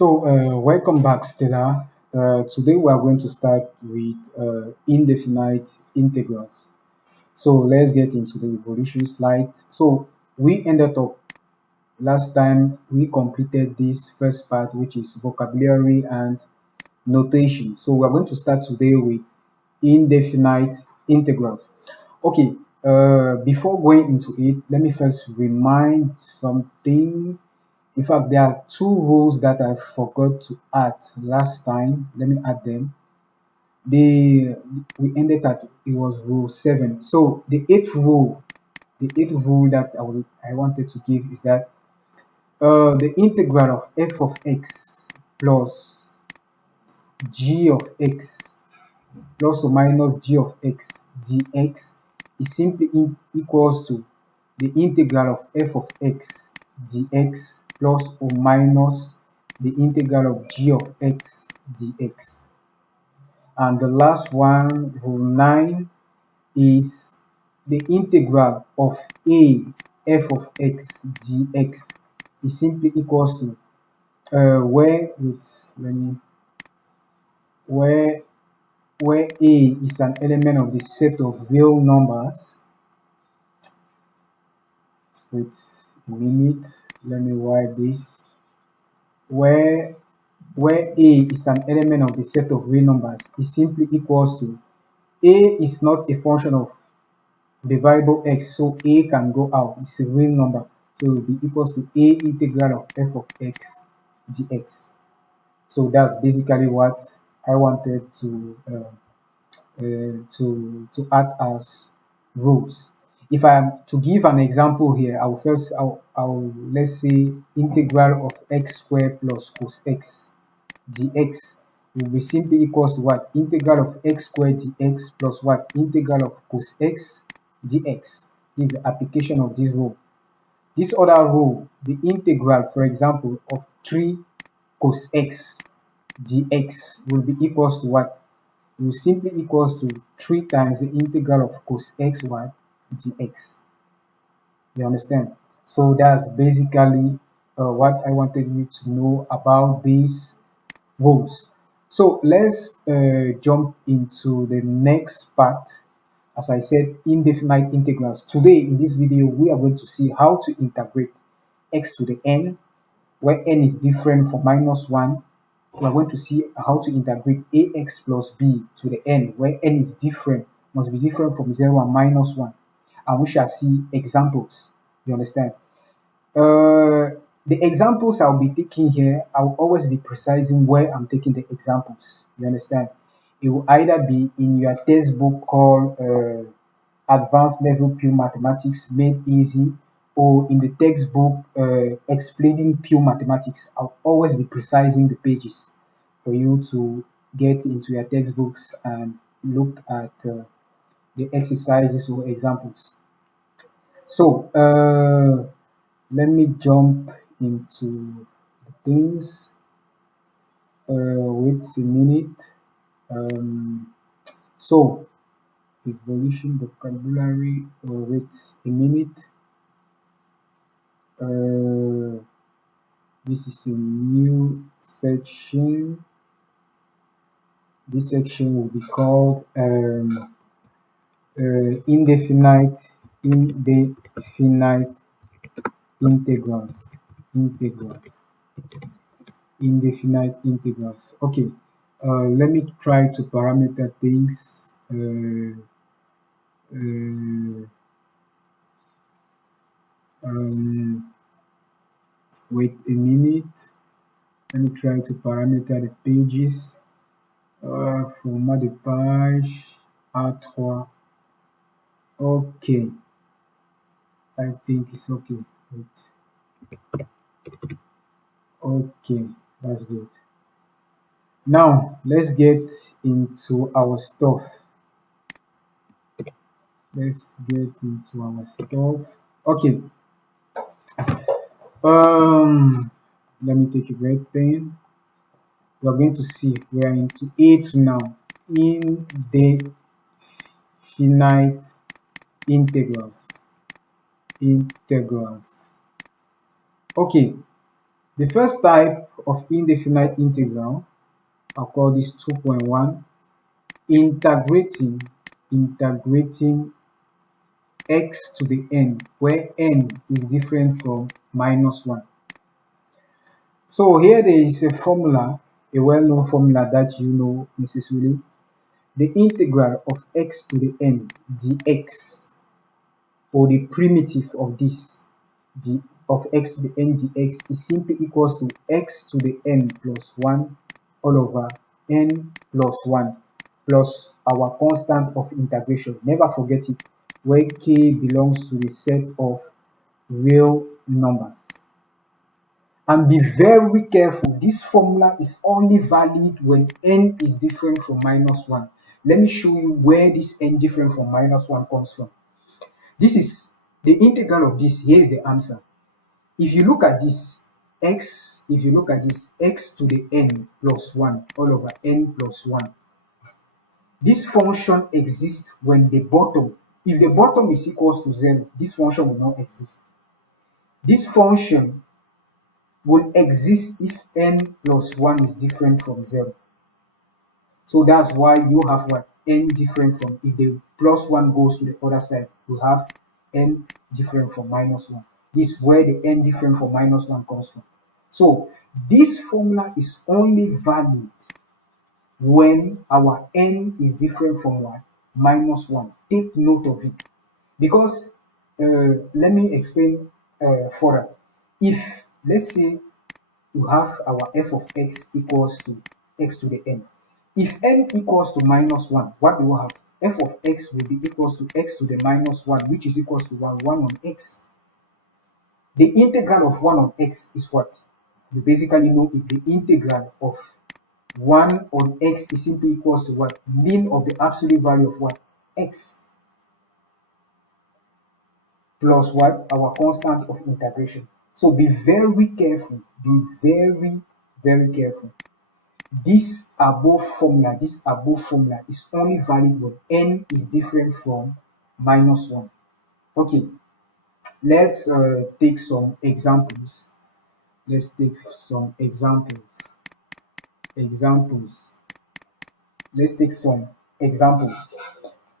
Welcome back, Stella. Today we are going to start with indefinite integrals. So, let's get into the evolution slide. So, we ended up last time we completed this first part, which is vocabulary and notation. So, we're going to start today with indefinite integrals. Okay, before going into it, let me first remind something. In fact, there are two rules that I forgot to add last time. Let me add them. They we ended at it was rule 7. So the eighth rule that I wanted to give is that the integral of f of x plus g of x plus or minus g of x dx is simply equals to the integral of f of x dx plus or minus the integral of g of x dx. And the last one, rule 9, is the integral of a f of x dx is simply equals to where where a is an element of the set of real numbers. Wait a minute, let me write this. Where a is an element of the set of real numbers is simply equals to a is not a function of the variable x, so a can go out. It's a real number, so it will be equals to a integral of f of x dx. So that's basically what I wanted to add as rules. If I am to give an example here, I'll let's say integral of x squared plus cos x dx will be simply equals to what? Integral of x squared dx plus what? Integral of cos x dx. This is the application of this rule. This other rule, the integral, for example, of 3 cos x dx will be equals to what? It will simply equals to 3 times the integral of cos xy dx. You understand? So that's basically what I wanted you to know about these rules. So let's jump into the next part. As I said, indefinite integrals. Today in this video, we are going to see how to integrate x to the n, where n is different from -1. We are going to see how to integrate ax plus b to the n, where n is different, must be different from 0 and -1. And we shall see examples. You understand? The examples I'll be taking here, I'll always be precising where I'm taking the examples. You understand? It will either be in your textbook called Advanced Level Pure Mathematics Made Easy, or in the textbook explaining pure mathematics. I'll always be precising the pages for you to get into your textbooks and look at the exercises or examples. So let me jump into the things. Wait a minute. So evolution vocabulary. Wait a minute. This is a new section. This section will be called indefinite integrals. Indefinite integrals. Okay, let me try to parameter things. Wait a minute. Let me try to parameter the pages. Format de page A3. Okay, I think it's okay. Wait. Okay, that's good. Now let's get into our stuff. Okay. Let me take a red pen. We are going to see we are into A2 now. Indefinite integrals. Okay. The first type of indefinite integral, I'll call this 2.1, integrating x to the n, where n is different from -1. So here there is a formula, a well-known formula that you know necessarily. The integral of x to the n dx, or the primitive of this, of x to the n dx, is simply equals to x to the n plus 1 all over n plus 1 plus our constant of integration. Never forget it, where k belongs to the set of real numbers. And be very careful, this formula is only valid when n is different from -1. Let me show you where this n different from -1 comes from. This is the integral of this. Here's the answer. If you look at this, if you look at this, x to the n plus 1 all over n plus 1, this function exists when the bottom, if the bottom is equals to 0, this function will not exist. This function will exist if n plus 1 is different from 0. So that's why you have what? N different from, if the plus 1 goes to the other side, you have n different from -1. This is where the n different from -1 comes from. So this formula is only valid when our n is different from what? -1. Take note of it. Because, let me explain further. If, let's say, you have our f of x equals to x to the n. If n equals to -1, what do we have? F of x will be equals to x to the -1, which is equals to 1 on x. The integral of 1 on x is what? You basically know if the integral of 1 on x is simply equals to what? Ln of the absolute value of what? X plus what? Our constant of integration. So be very careful. Be very, very careful. This above formula is only valid when n is different from -1. Okay, let's take some examples. Let's take some examples. Let's take some examples.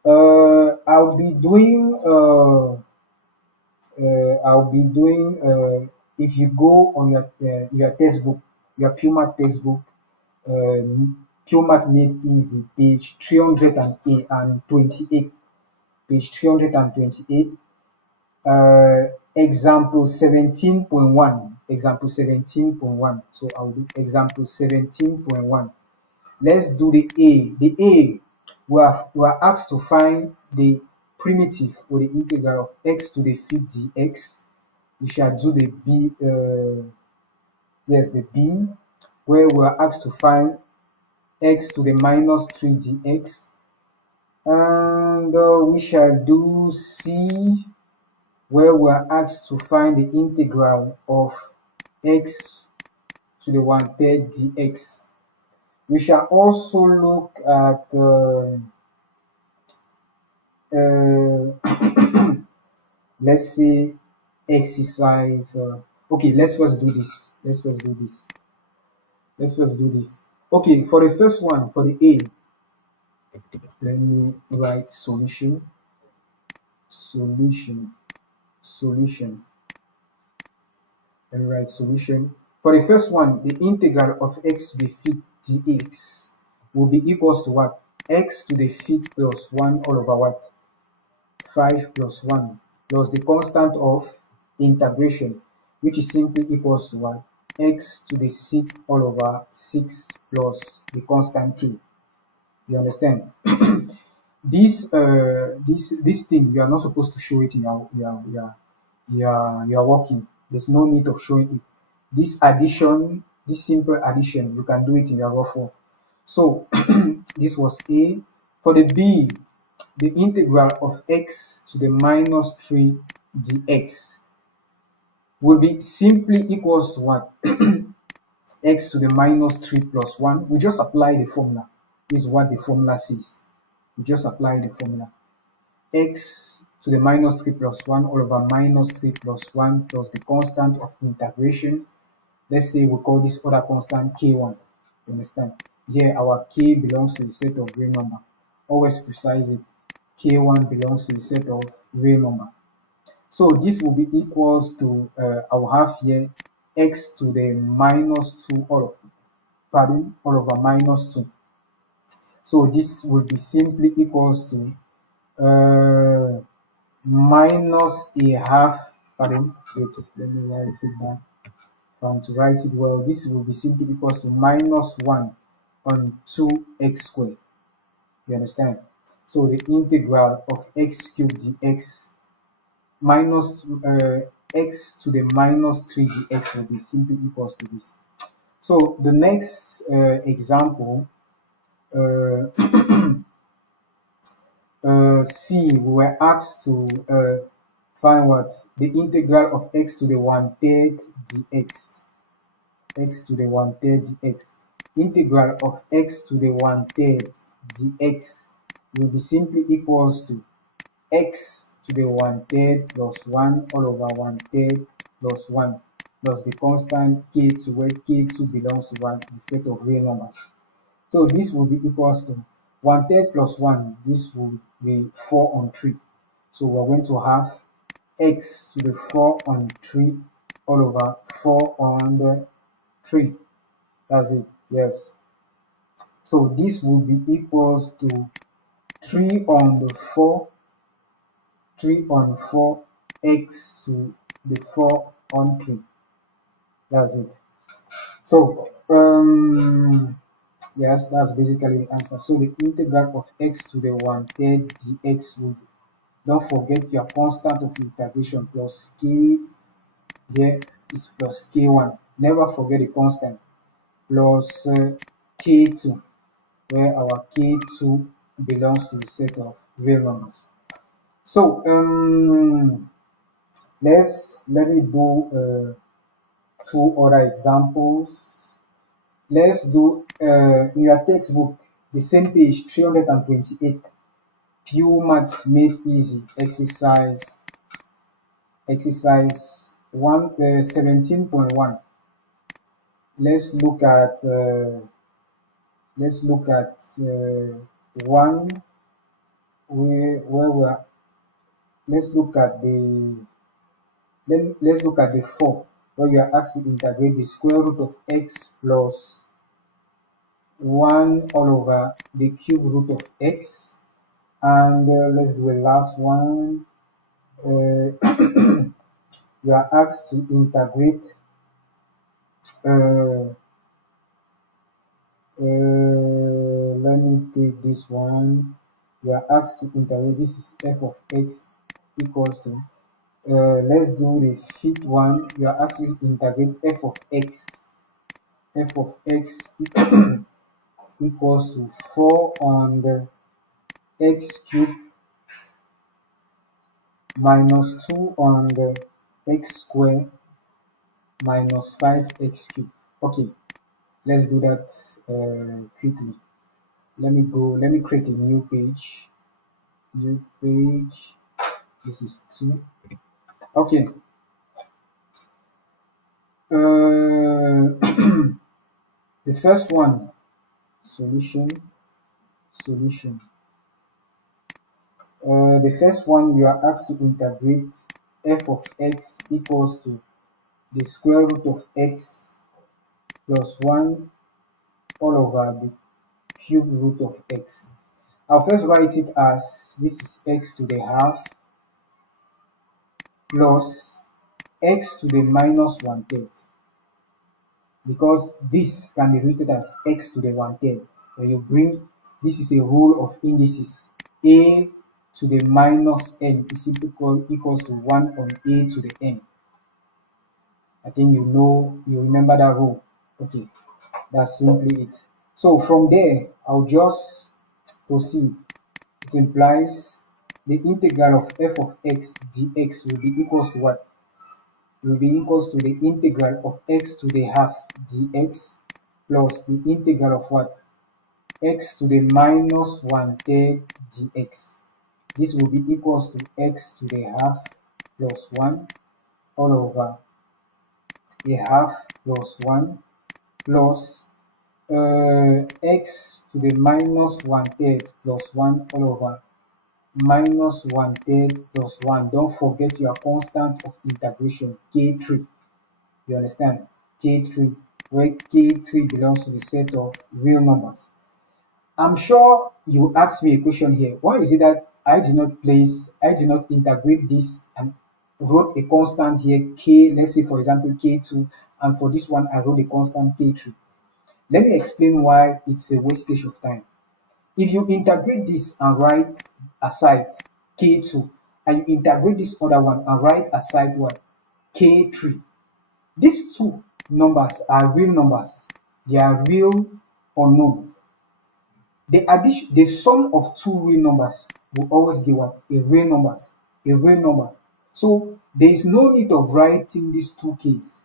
I'll be doing if you go on your textbook, your Puma textbook, Pure Made Easy, page 328, page 328, example 17.1, example 17.1. So I'll do example 17.1. Let's do the A. The A, we are asked to find the primitive or the integral of x to the 5th dx. We shall do the B, yes, the B, where we are asked to find x to the -3 dx, and we shall do C, where we are asked to find the integral of x to the 1/3 dx. We shall also look at let's say exercise. Okay, let's first do this. Okay, for the first one, for the A, let me write solution. Let me write solution. For the first one, the integral of x to the 5th dx will be equals to what? X to the 5th plus 1 all over what? 5 plus 1 plus the constant of integration, which is simply equals to what? X to the 6th all over 6 plus the constant k. You understand? This thing, you are not supposed to show it in your working. There's no need of showing it. This addition, this simple addition, you can do it in your raw form. So this was A. For the B, the integral of x to the -3 dx will be simply equals to what? X to the -3 plus 1. We just apply the formula. This is what the formula says. We just apply the formula. X to the -3 plus 1 all over -3 plus 1 plus the constant of integration. let's say we call this other constant k1. You understand? Here our k belongs to the set of real number. Always precise it. K1 belongs to the set of real number. So this will be equals to, I will have here x to the minus 2 all over minus 2. So this will be simply equals to minus a half, wait, let me write it down. If I'm to write it well, this will be simply equals to minus 1 on 2x squared. You understand? So the integral of x cubed dx minus x to the minus 3 dx will be simply equals to this. So the next example, uh, C, we were asked to find what? The integral of x to the 1/3 dx. X to the 1/3 dx. Integral of x to the 1/3 dx will be simply equals to x to the 1/3 plus 1 all over 1/3 plus 1 plus the constant k2, where k2 belongs to what? The set of real numbers. So this will be equals to 1/3 plus 1. This will be 4 on 3. So we're going to have x to the 4 on 3 all over 4 on 3. That's it. Yes. So this will be equals to 3 on the 4, 3 on 4 x to the 4 on 3. That's it. So yes, that's basically the answer. So the integral of x to the 1/3 dx will be, don't forget your constant of integration plus k, here is plus k1. Never forget the constant, plus k2, where our k2 belongs to the set of real numbers. So let me do two other examples. Let's do in your textbook, the same page 328, pure maths made easy, exercise 17.1. Let's look at one where we are. Let's look at the let's look at the 4, where you are asked to integrate the square root of x plus 1 all over the cube root of x. And let's do a last one. You are asked to integrate let me take this one. You are asked to integrate, this is f of x equals to, let's do the fifth one. You are asked to integrate f of x equals to 4 on the x cubed minus 2 on the x squared minus 5x cubed. Okay, let's do that quickly. Let me create a new page. This is 2. Okay. The first one, solution. The first one, you are asked to integrate f of x equals to the square root of x plus 1 all over the cube root of x. I'll first write it as, this is x to the half plus x to the minus 1/3, because this can be written as x to the 1/3. When you bring, this is a rule of indices. A to the minus n is equals to 1 on a to the n. I think you remember that rule. Okay, that's simply it. So from there, I'll just proceed. It implies the integral of f of x dx will be equals to what? Will be equals to the integral of x to the half dx plus the integral of what? X to the minus 1/3 dx. This will be equals to x to the half plus 1 all over a half plus 1 plus x to the minus 1/3 plus 1 all over minus 1/3 plus 1. Don't forget your constant of integration, k3. You understand? K3, where k3 belongs to the set of real numbers. I'm sure you ask me a question here. Why is it that I did not integrate this and wrote a constant here, k, let's say for example k2, and for this one I wrote a constant k3. Let me explain why it's a wastage of time. If you integrate this and write aside k2, and you integrate this other one and write aside what? K3. These two numbers are real numbers. They are real unknowns. The sum of two real numbers will always give what? A real numbers. A real number. So there is no need of writing these two k's.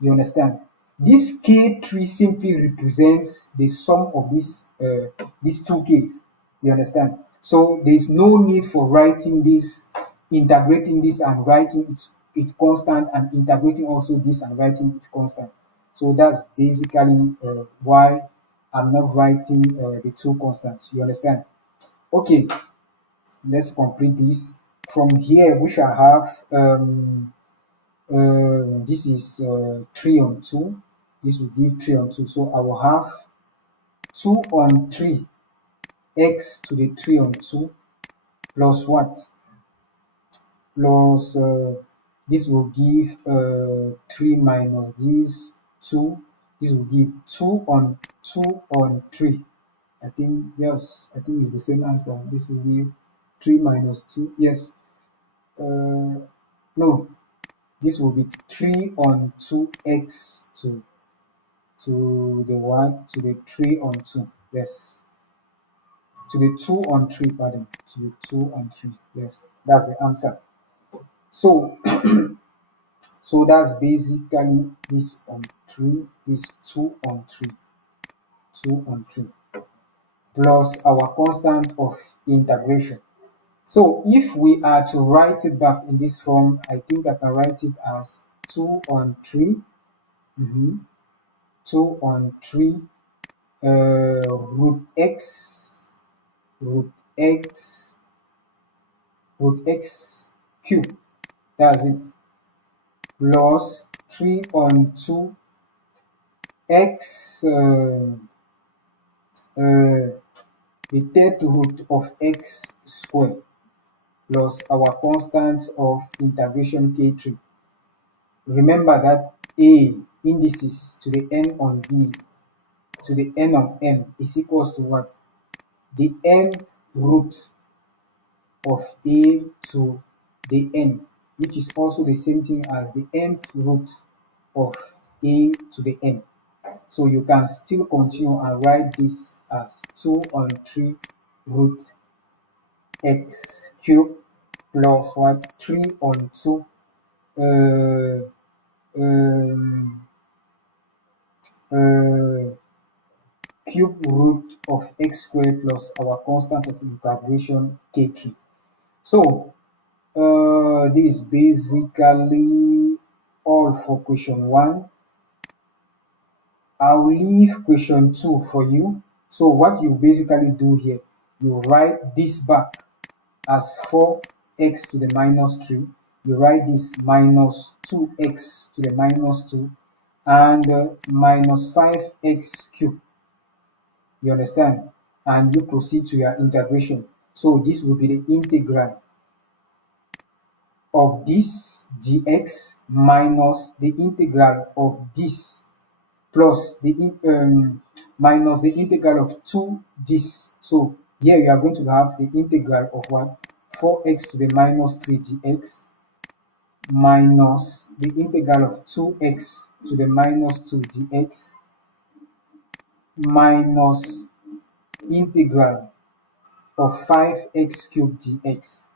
You understand? This k3 simply represents the sum of these two k's. You understand? So there is no need for writing this, integrating this and writing it constant, and integrating also this and writing it constant. So that's basically why I'm not writing the two constants. You understand? Okay, let's complete this. From here, we shall have this is 3 on 2. This will give 3 on 2. So I will have 2 on 3 x to the 3 on 2 plus what? Plus this will give 3 minus this 2. This will give 2 on 2 on 3. I think, yes, I think it's the same answer. This will give 3 minus 2. Yes. No, this will be 3 on 2x to the what? To the 3 on 2. Yes. To the 2 on 3, pardon. To the 2 on 3. Yes, that's the answer. So, so that's basically this on 3, this 2 on 3. 2 on 3. Plus our constant of integration. So if we are to write it back in this form, I think I can write it as 2 on 3, 2 on 3 root x cube. That's it. Plus 3 on 2 x the third root of x squared plus our constant of integration k3. Remember that a indices to the n on b to the n of m is equals to what? The n root of a to the n, which is also the same thing as the nth root of a to the n. So you can still continue and write this as 2 on 3 root x cube plus what? 3 on 2 cube root of x squared plus our constant of integration k3. So this is basically all for question 1. I'll leave question 2 for you. So what you basically do here, you write this back as 4x to the minus 3. You write this minus 2x to the minus 2 and minus 5x cubed. You understand? And you proceed to your integration. So this will be the integral of this dx minus the integral of this plus the minus the integral of 2 this. So here you are going to have the integral of what? 4x to the minus 3 dx minus the integral of 2x to the minus 2 dx minus integral of 5x cubed dx.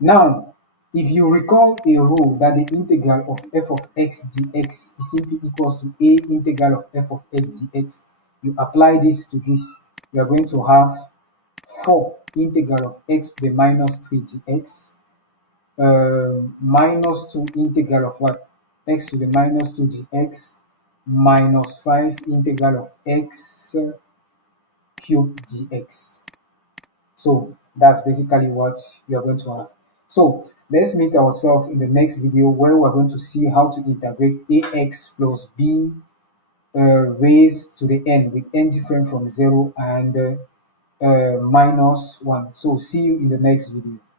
Now, if you recall a rule that the integral of f of x dx is simply equals to a integral of f of x dx, you apply this to this, you are going to have 4 integral of x to the minus 3 dx minus 2 integral of what? x to the minus 2 dx minus 5 integral of x cubed dx. So that's basically what you're going to have. So let's meet ourselves in the next video where we're going to see how to integrate ax plus b raised to the n with n different from 0 and minus 1. So see you in the next video.